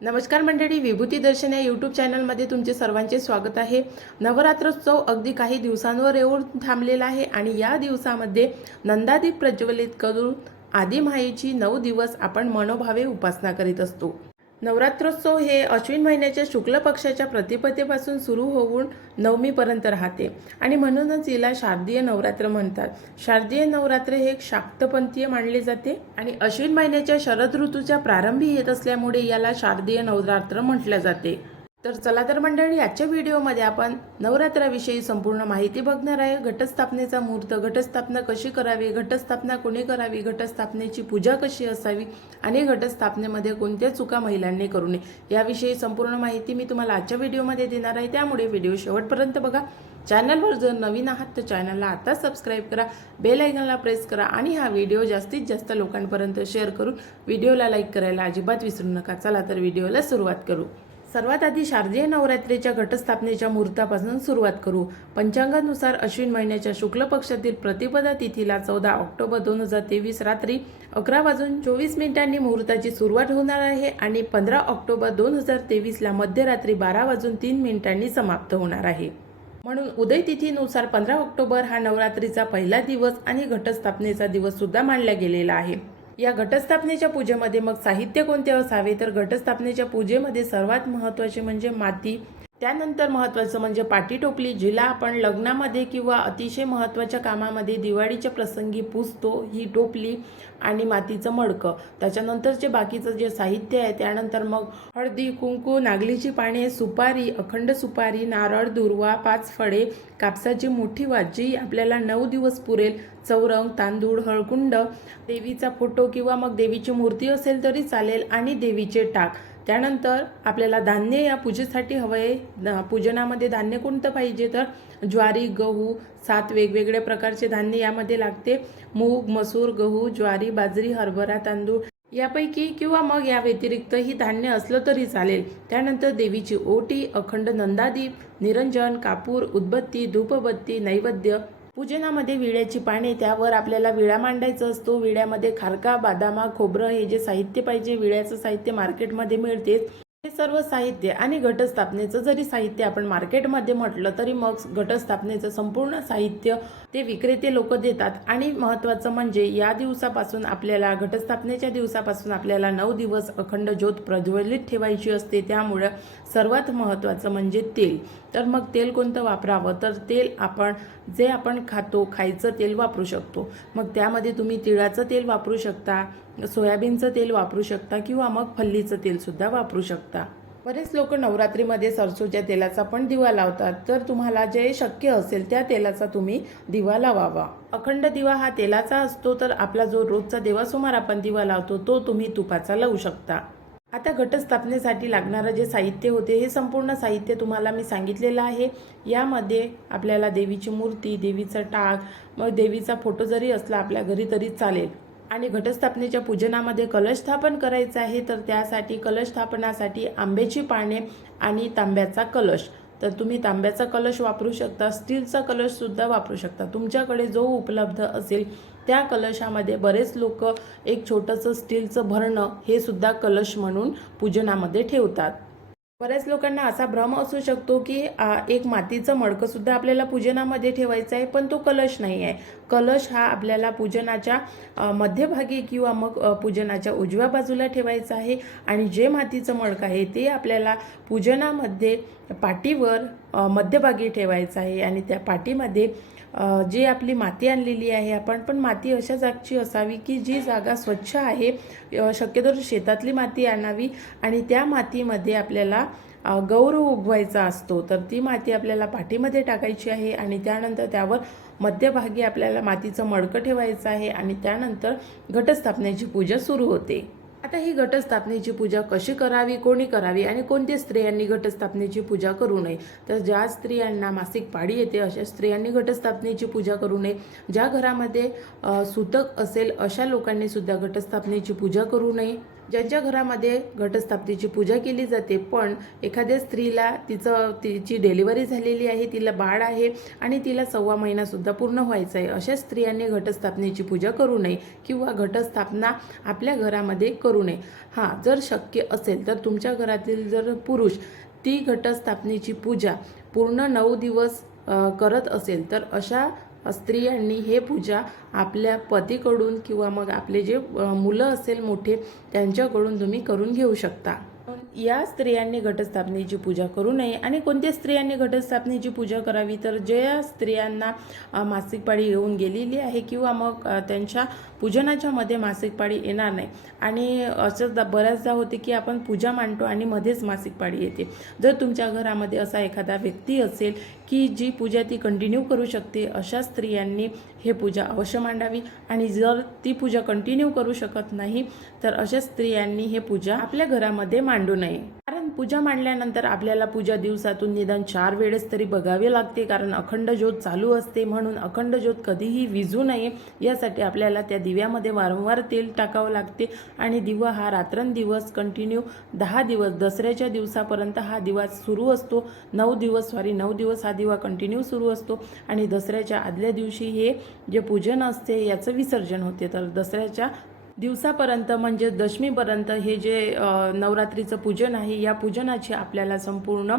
नमस्कार मंडळी, विभूती दर्शन या यूट्यूब चॅनलमध्ये तुमचे सर्वांचे स्वागत आहे। नवरात्रोत्सव अगदी काही दिवसांवर येऊन थांबलेला आहे आणि या दिवसामध्ये नंदादीप प्रज्वलित करून आदिमायेची 9 दिवस आपण मनोभावे उपासना करीत असतो। नवरात्रोत्सव हे अश्विन महिन्याच्या शुक्ल पक्षाच्या प्रतिपदेपासून सुरू होऊन नवमीपर्यंत राहते आणि म्हणूनच याला शारदीय नवरात्र म्हणतात। शारदीय नवरात्र हे एक शाक्तपंथीय मानले जाते आणि अश्विन महिन्याच्या शरद ऋतूच्या प्रारंभी येत असल्यामुळे याला शारदीय नवरात्र म्हटले जाते। तर चला तर मंडळी, आजच्या व्हिडिओमध्ये आपण नवरात्राविषयी संपूर्ण माहिती बघणार आहे। घटस्थापनेचा मुहूर्त, घटस्थापना कशी करावी, घटस्थापना कोणी करावी, घटस्थापनेची पूजा कशी असावी आणि घटस्थापनेमध्ये कोणत्या चुका महिलांनी करू नये याविषयी संपूर्ण माहिती मी तुम्हाला आजच्या व्हिडिओमध्ये देणार आहे। त्यामुळे व्हिडिओ शेवटपर्यंत बघा। चॅनलवर जर नवीन आहात तर चॅनलला आता सबस्क्राइब करा, बेल आयकॉनला प्रेस करा आणि हा व्हिडिओ जास्तीत जास्त लोकांपर्यंत शेअर करून व्हिडिओला लाईक करायला अजिबात विसरू नका। चला तर व्हिडिओला सुरुवात करू। सर्वात आधी शारदीय नवरात्रीच्या घटस्थापनेच्या मुहूर्तापासून सुरुवात करू। पंचांगानुसार अश्विन महिन्याच्या शुक्ल पक्षातील प्रतिपदा तिथीला 14 ऑक्टोबर 2023 रात्री 11:24 मुहूर्ताची सुरुवात होणार आहे आणि 15 ऑक्टोबर 2023 ला मध्यरात्री 12:03 समाप्त होणार आहे। म्हणून उदय तिथीनुसार 15 ऑक्टोबर हा नवरात्रीचा पहिला दिवस आणि घटस्थापनेचा दिवस सुद्धा मानला गेलेला आहे। या घटस्थापनेच्या पूजेमध्ये मग साहित्य कोणते असावे, तर घटस्थापनेच्या पूजेमध्ये सर्वात महत्त्वाचे म्हणजे माती, त्यानंतर महत्त्वाचं म्हणजे पाटी टोपली, जिला आपण लग्नामध्ये किंवा अतिशय महत्त्वाच्या कामामध्ये दिवाळीच्या प्रसंगी पुजतो, ही टोपली आणि मातीचं मडकं। त्याच्यानंतरचे बाकीचं जे साहित्य आहे, त्यानंतर मग हळदी, कुंकू, नागलीची पाने, सुपारी, अखंड सुपारी, नारळ, दुर्वा, 5 फळे, कापसाची मोठी वात जी आपल्याला 9 दिवस पुरेल, चौरंग, तांदूळ, हळकुंड, देवीचा फोटो किंवा मग देवीची मूर्ती असेल तरी चालेल आणि देवीचे टाक। त्यानंतर आपल्याला धान्य या पूजेसाठी हवंय। पूजनामध्ये धान्य कोणतं पाहिजे, तर ज्वारी, गहू, 7 वेगवेगळ्या प्रकारचे धान्य यामध्ये लागते। मूग, मसूर, गहू, ज्वारी, बाजरी, हरभरा, तांदूळ यापैकी किंवा मग या व्यतिरिक्त ही धान्य असलं तरी चालेल। त्यानंतर देवीची ओटी, अखंड नंदादीप, निरंजन, कापूर, उदबत्ती, धूपबत्ती, नैवेद्य। पूजनामध्ये विड्याची पाने, त्यावर आपल्याला विडा मांडायचा असतो। विड्यामध्ये खारका, बदामा, खोबरं हे जे साहित्य पाहिजे, विड्याचं साहित्य मार्केटमध्ये मिळते, हे सर्व साहित्य आणि घटस्थापनेचं जरी साहित्य आपण मार्केटमध्ये म्हटलं तरी मग घटस्थापनेचं संपूर्ण साहित्य ते विक्रेते लोक देतात। आणि महत्त्वाचं म्हणजे या दिवसापासून आपल्याला घटस्थापनेच्या दिवसापासून आपल्याला 9 दिवस अखंड ज्योत प्रज्वलित ठेवायची असते। त्यामुळे सर्वात महत्त्वाचं म्हणजे तेल। तर मग तेल कोणतं वापरावं, तर तेल जे आपण खायचं तेल वापरू शकतो। मग त्यामध्ये तुम्ही तिळाचं तेल वापरू शकता, सोयाबीनचं तेल वापरू शकता किंवा मग फल्लीचं तेल सुद्धा वापरू शकता। बरेच लोक नवरात्रीमध्ये सरसोच्या तेलाचा पण दिवा लावतात, तर तुम्हाला जे शक्य असेल त्या तेलाचा तुम्ही दिवा लावावा। अखंड दिवा हा तेलाचा असतो, तर आपला जो रोजचा देवासमोर आपण दिवा लावतो तो तुम्ही तुपाचा लावू शकता। आता घटस्थापनेसाठी लागणारं जे साहित्य होते, हे संपूर्ण साहित्य तुम्हाला मी सांगितलेलं आहे। यामध्ये आपल्याला देवीची मूर्ती, देवीचं टाक, मग देवीचा फोटो जरी असला आपल्या घरी तरी चालेल। आणि घटस्थापनेच्या पूजनामध्ये कलश स्थापन करायचं आहे, तर त्यासाठी कलश स्थापनासाठी आंब्याची पाने आणि तांब्याचा कलश। तर तुम्ही तांब्याचा कलश वापरू शकता, स्टीलचा कलश सुद्धा वापरू शकता। तुमच्याकडे जो उपलब्ध असेल त्या कलशामध्ये बरेच लोक एक छोटंसं स्टीलचं भरणं हे सुद्धा कलश म्हणून पूजनामध्ये ठेवतात। बऱ्याच लोकांना असा भ्रम असू शकतो की एक मातीचं मडकं सुद्धा आपल्याला पूजनामध्ये ठेवायचं आहे, पण तो कलश नाही आहे। कलश हा आपल्याला पूजनाच्या मध्यभागी किंवा मग पूजनाच्या उजव्या बाजूला ठेवायचा आहे आणि जे मातीचं मडकं आहे ते आपल्याला पूजनामध्ये पाटीवर मध्यभागी ठेवायचं आहे आणि त्या पाटीमध्ये जी आपली माती आणलेली आहे आपण, पण माती अशा जागची असावी की जी जागा स्वच्छ आहे। शक्यतो शेतातली माती आणावी आणि त्या मातीमध्ये आपल्याला गौरव उगवायचा असतो, तर ती माती आपल्याला पाठीमध्ये टाकायची आहे आणि त्यानंतर त्यावर मध्यभागी आपल्याला मातीचं मडकं ठेवायचं आहे आणि त्यानंतर घटस्थापनेची पूजा सुरू होते। आता ही घटस्थापनेची पूजा कशी करावी, कोणी करावी आणि कोणत्या स्त्रियांनी घटस्थापनेची पूजा करू नये, तर ज्या स्त्रियांना मासिक पाळी येते अशा स्त्रियांनी घटस्थापनेची पूजा करू नये। ज्या घरामध्ये सूतक असेल अशा लोकांनी सुद्धा घटस्थापनेची पूजा करू नये। ज्यांच्या घरामध्ये घटस्थापनेची पूजा केली जाते, पण एखाद्या स्त्रीला तिची डिलिव्हरी झालेली आहे, तिला बाळ आहे आणि तिला 1.25 महिनासुद्धा पूर्ण व्हायचा आहे, अशा स्त्रियांनी घटस्थापनेची पूजा करू नये किंवा घटस्थापना आपल्या घरामध्ये करू नये. हां, जर शक्य असेल तर तुमच्या घरातील जर पुरुष ती घटस्थापनेची पूजा पूर्ण 9 दिवस करत असेल तर अशा स्त्रियांनी हे पूजा आपल्या पतीकडून किंवा मग आपले जे मुलं असेल मोठे त्यांच्याकडून तुम्ही करून घेऊ शकता. या स्त्रियांनी घटस्थापनेची पूजा करू नये. आणि कोणत्या स्त्रियांनी घटस्थापनेची पूजा करावी, तर ज्या स्त्रियांना मासिक पाळी येऊन गेलेली आहे किंवा मग त्यांच्या पूजनाच्या मध्ये मासिक पाळी येणार नाही. आणि असं बऱ्याचदा होते की आपण पूजा मांडतो आणि मध्येच मासिक पाळी येते. जर तुमच्या घरामध्ये असा एखादा व्यक्ती असेल की जी पूजा ती कंटिन्यू करू शकते, अशा स्त्रियांनी हे पूजा अवश्य मांडावी. आणि जर ती पूजा कंटिन्यू करू शकत नाही तर अशा स्त्रियांनी हे पूजा आपल्या घरामध्ये मांडू नये. कारण पूजा मांडल्यानंतर आपल्याला पूजा दिवसातून निदान 4 वेळेस तरी बघावी लागते, कारण अखंड ज्योत चालू असते. म्हणून अखंड ज्योत कधीही विझू नये, यासाठी आपल्याला त्या दिव्यामध्ये वारंवार तेल टाकावं लागते. आणि दिवा हा रात्रंदिवस कंटिन्यू 10 दिवस दसऱ्याच्या दिवसापर्यंत हा दिवा सुरू असतो. 9 दिवस हा दिवा कंटिन्यू सुरू असतो. आणि दसऱ्याच्या आदल्या दिवशी हे जे पूजन असते याचं विसर्जन होते. तर दसऱ्याच्या दिवसापर्यंत म्हणजे दशमीपर्यंत हे जे नवरात्रीचं पूजन आहे, या पूजनाची आपल्याला संपूर्ण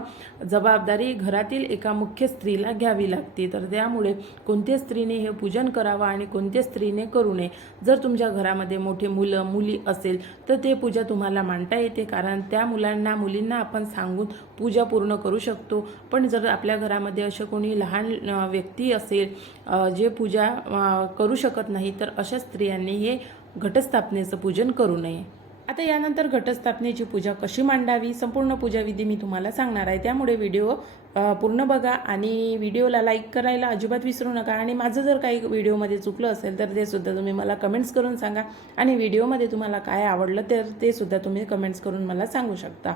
जबाबदारी घरातील एका मुख्य स्त्रीला घ्यावी लागते. तर त्यामुळे कोणत्या स्त्रीने हे पूजन करावं आणि कोणत्या स्त्रीने करू नये. जर तुमच्या घरामध्ये मोठे मुलं मुली असेल तर ते पूजा तुम्हाला मांडता येते, कारण त्या मुलींना आपण सांगून पूजा पूर्ण करू शकतो. पण जर आपल्या घरामध्ये असे कोणी लहान व्यक्ती असेल जे पूजा करू शकत नाही, तर अशा स्त्रियांनी हे घटस्थापनेचं पूजन करू नये. आता यानंतर घटस्थापनेची पूजा कशी मांडावी, संपूर्ण पूजाविधी मी तुम्हाला सांगणार आहे. त्यामुळे व्हिडिओ पूर्ण बघा आणि व्हिडिओला लाईक करायला अजिबात विसरू नका. आणि माझं जर काही व्हिडिओमध्ये चुकलं असेल तर ते सुद्धा तुम्ही मला कमेंट्स करून सांगा. आणि व्हिडिओमध्ये तुम्हाला काय आवडलं तर ते सुद्धा तुम्ही कमेंट्स करून मला सांगू शकता.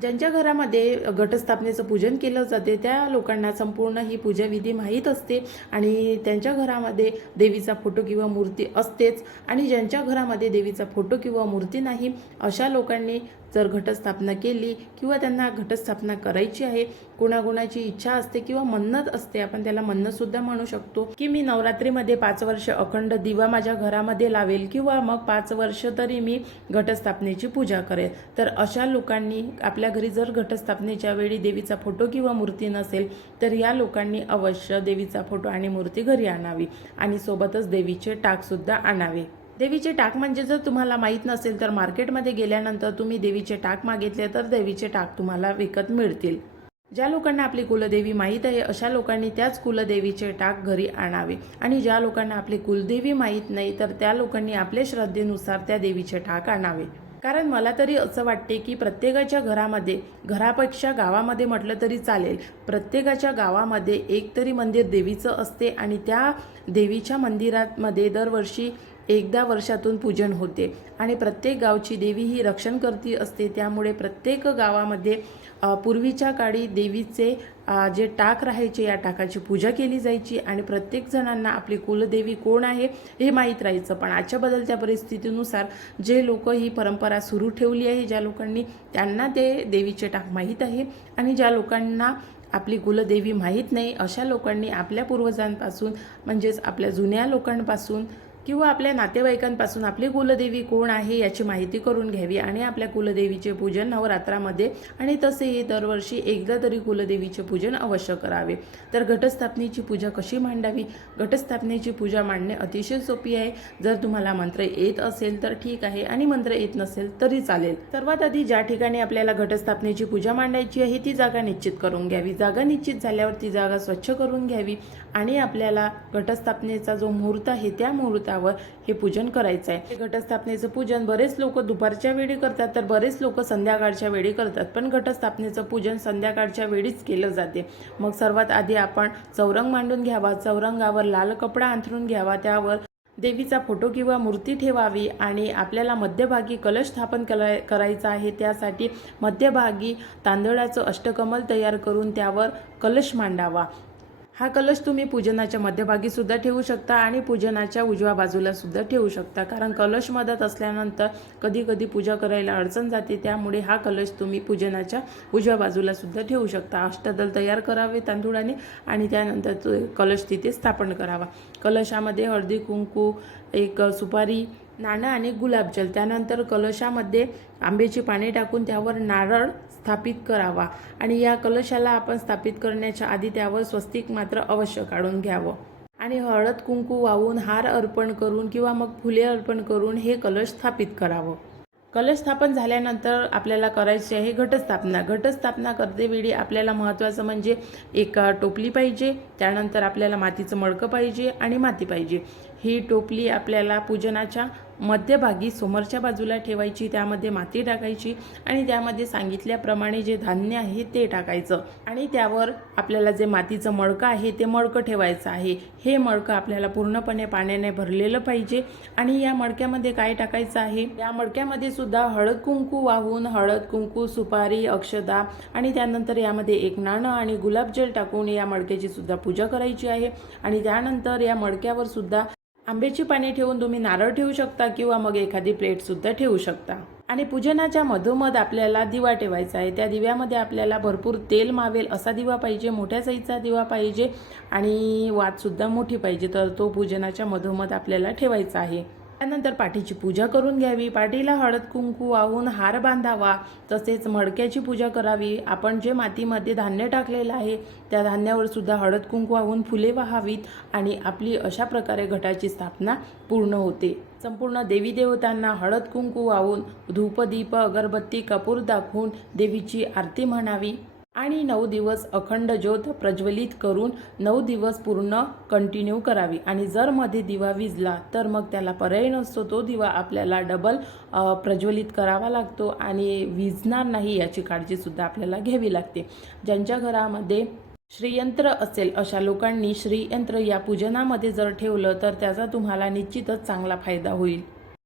ज्यांच्या घरामध्ये घटस्थापनेचं पूजन केलं जाते त्या लोकांना संपूर्ण ही पूजाविधी माहीत असते आणि त्यांच्या घरामध्ये देवीचा फोटो किंवा मूर्ती असतेच. आणि ज्यांच्या घरामध्ये देवीचा फोटो किंवा मूर्ती नाही, अशा लोकांनी जर घटस्थापना केली किंवा त्यांना घटस्थापना करायची आहे, कोणाकोणाची इच्छा असते किंवा मन्नत असते, आपण त्याला मन्नतसुद्धा म्हणू शकतो, की मी नवरात्रीमध्ये 5 वर्ष अखंड दिवा माझ्या घरामध्ये लावेल किंवा मग 5 वर्ष तरी मी घटस्थापनेची पूजा करेल. तर अशा लोकांनी आपल्या घरी जर घटस्थापनेच्या वेळी देवीचा फोटो किंवा मूर्ती नसेल तर या लोकांनी अवश्य देवीचा फोटो आणि मूर्ती घरी आणावी आणि सोबतच देवीचे टाकसुद्धा आणावे. देवीचे टाक म्हणजे जर तुम्हाला माहीत नसेल तर मार्केटमध्ये गेल्यानंतर तुम्ही देवीचे टाक मागितले तर देवीचे टाक तुम्हाला विकत मिळतील. ज्या लोकांना आपली कुलदेवी माहीत आहे अशा लोकांनी त्याच कुलदेवीचे टाक घरी आणावे. आणि ज्या लोकांना आपली कुलदेवी माहीत नाही तर त्या लोकांनी आपल्या श्रद्धेनुसार त्या देवीचे टाक आणावे. कारण मला तरी असं वाटते की प्रत्येकाच्या घरामध्ये, घरापेक्षा गावामध्ये म्हटलं तरी चालेल, प्रत्येकाच्या गावामध्ये एक तरी मंदिर देवीचं असते आणि त्या देवीच्या मंदिरामध्ये दरवर्षी एकदा वर्षातून पूजन होते. आणि प्रत्येक गावची देवी ही रक्षणकर्ती असते. त्यामुळे प्रत्येक गावामध्ये पूर्वीच्या काळी देवीचे जे टाक राहायचे या टाकाची पूजा केली जायची आणि प्रत्येक जणांना आपली कुलदेवी कोण आहे हे माहीत राहायचं. पण आजच्या बदलत्या परिस्थितीनुसार जे लोक ही परंपरा सुरू ठेवली आहे, ज्या लोकांनी, त्यांना ते देवीचे टाक माहीत आहे. आणि ज्या लोकांना आपली कुलदेवी माहीत नाही अशा लोकांनी आपल्या पूर्वजांपासून म्हणजेच आपल्या जुन्या लोकांपासून किंवा आपल्या नातेवाईकांपासून आपली कुलदेवी कोण आहे याची माहिती करून घ्यावी आणि आपल्या कुलदेवीचे पूजन नवरात्रामध्ये आणि तसेही दरवर्षी एकदा तरी कुलदेवीचे पूजन अवश्य करावे. तर घटस्थापनेची पूजा कशी मांडावी? घटस्थापनेची पूजा मांडणे अतिशय सोपी आहे. जर तुम्हाला मंत्र येत असेल तर ठीक आहे आणि मंत्र येत नसेल तरी चालेल. सर्वात आधी ज्या ठिकाणी आपल्याला घटस्थापनेची पूजा मांडायची आहे ती जागा निश्चित करून घ्यावी. जागा निश्चित झाल्यावर ती जागा स्वच्छ करून घ्यावी आणि आपल्याला घटस्थापनेचा जो मुहूर्त आहे त्या मुहूर्तावर हे पूजन करायचं आहे. घटस्थापनेचं पूजन बरेच लोक दुपारच्या वेळी करतात तर बरेच लोक संध्याकाळच्या वेळी करतात. पण घटस्थापनेचं पूजन संध्याकाळच्या वेळीच केलं जाते. मग सर्वात आधी आपण चौरंग मांडून घ्यावा. चौरंगावर लाल कपडा अंथरून घ्यावा. त्यावर देवीचा फोटो किंवा मूर्ती ठेवावी आणि आपल्याला मध्यभागी कलश स्थापन करायचा आहे. त्यासाठी मध्यभागी तांदळाचं अष्टकमल तयार करून त्यावर कलश मांडावा. हा कलश तुम्ही पूजनाच्या मध्यभागी सुद्धा ठेवू शकता आणि पूजनाच्या उजव्या बाजूला सुद्धा ठेवू शकता, कारण कलश मदत असल्यानंतर कधी कधी पूजा करायला अडचण जाते, त्यामुळे हा कलश तुम्ही पूजनाच्या उजव्या बाजूला सुद्धा ठेवू शकता। अष्टदल तयार करावे तांदूळाने आणि त्यानंतर तो कलश तिथे स्थापन करावा। कलशामध्ये हळदी कुंकू, एक सुपारी, नाणं आणि गुलाबजल, त्यानंतर कलशामध्ये आंब्याची पाने टाकून त्यावर नारळ स्थापित करावा आणि या कलशाला आपण स्थापित करण्याच्या आधी त्यावर स्वस्तिक मात्र अवश्य काढून घ्यावं आणि हळद कुंकू वाहून हार अर्पण करून किंवा मग फुले अर्पण करून हे कलश स्थापित करावं। कलश स्थापन झाल्यानंतर आपल्याला करायची आहे घटस्थापना। घटस्थापना करतेवेळी आपल्याला महत्त्वाचं म्हणजे एक टोपली पाहिजे, त्यानंतर आपल्याला मातीचं मडकं पाहिजे आणि माती पाहिजे। ही टोपली आपल्याला पूजनाच्या मध्यभागी समोरच्या बाजूला ठेवायची, त्यामध्ये माती टाकायची आणि त्यामध्ये सांगितल्याप्रमाणे जे धान्य आहे ते टाकायचं आणि त्यावर आपल्याला जे मातीचं मडकं आहे ते मडकं ठेवायचं आहे। हे मडकं आपल्याला पूर्णपणे पाण्याने भरलेलं पाहिजे आणि या मडक्यामध्ये काय टाकायचं आहे, या मडक्यामध्ये सुद्धा हळद कुंकू वाहून हळद कुंकू, सुपारी, अक्षदा आणि त्यानंतर यामध्ये एक नाणं आणि गुलाबजल टाकून या मडक्याची सुद्धा पूजा करायची आहे आणि त्यानंतर या मडक्यावर सुद्धा आंब्याची पाने ठेवून तुम्ही नारळ ठेवू शकता किंवा मग एखादी प्लेट सुद्धा ठेवू शकता आणि पूजनाच्या मधोमध आपल्याला दिवा ठेवायचा आहे। त्या दिव्यामध्ये आपल्याला भरपूर तेल मावेल असा दिवा पाहिजे, मोठ्या साईजचा दिवा पाहिजे आणि वात सुद्धा मोठी पाहिजे, तर तो पूजनाच्या मधोमध आपल्याला ठेवायचा आहे। त्यानंतर पाठीची पूजा करून घ्यावी, पाठीला हळद कुंकू वाहून हार बांधावा, तसेच मडक्याची पूजा करावी। आपण जे मातीमध्ये धान्य टाकलेलं आहे त्या धान्यावर सुद्धा हळद कुंकू वाहून फुले वाहावीत आणि आपली अशा प्रकारे घटाची स्थापना पूर्ण होते। संपूर्ण देवी देवतांना हळद कुंकू वाहून धूप दीप अगरबत्ती कपूर दाखवून देवीची आरती म्हणावी आणि 9 दिवस अखंड ज्योत प्रज्वलित करून 9 दिवस पूर्ण कंटिन्यू करावी आणि जर मध्ये दिवा विझला तर मग त्याला पर्याय नसतो, तो दिवा आपल्याला डबल प्रज्वलित करावा लागतो आणि विझणार नाही याची काळजी सुद्धा आपल्याला घ्यावी लागते। ज्यांच्या घरामध्ये श्रीयंत्र असेल अशा लोकांनी श्रीयंत्र या पूजनामध्ये जर ठेवलं तर त्याचा तुम्हाला निश्चितच चांगला फायदा होईल।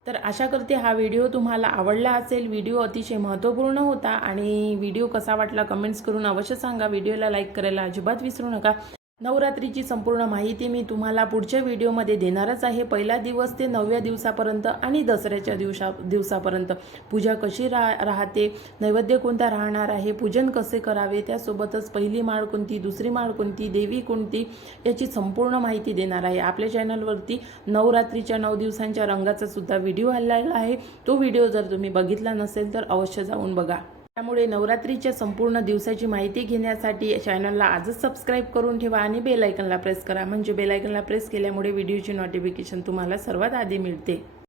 तर आशा करते हा व्हिडिओ तुम्हाला आवडला असेल। व्हिडिओ अतिशय महत्त्वपूर्ण होता आणि व्हिडिओ कसा वाटला कमेंट्स करून अवश्य सांगा। व्हिडिओला लाईक करायला अजिबात विसरू नका। नवरात्रीची संपूर्ण माहिती मी तुम्हाला पुढच्या व्हिडिओमध्ये देणारच आहे। पहिला दिवस ते 9व्या दिवसापर्यंत आणि दसऱ्याच्या दिवसापर्यंत पूजा कशी राहते, नैवेद्य कोणता राहणार आहे, पूजन कसे करावे, त्यासोबतच पहिली माळ कोणती, दुसरी माळ कोणती, देवी कोणती याची संपूर्ण माहिती देणार आहे। आपल्या चॅनलवरती नवरात्रीच्या 9 दिवसांच्या रंगाचा सुद्धा व्हिडिओ आलेला आहे, तो व्हिडिओ जर तुम्ही बघितला नसेल तर अवश्य जाऊन बघा। त्यामुळे नवरात्रीच्या संपूर्ण दिवसाची माहिती घेण्यासाठी चॅनलला आजच सबस्क्राईब करून ठेवा आणि बेल आयकॉनला प्रेस करा, म्हणजे बेल आयकॉनला प्रेस केल्यामुळे व्हिडिओची नोटिफिकेशन तुम्हाला सर्वात आधी मिळते।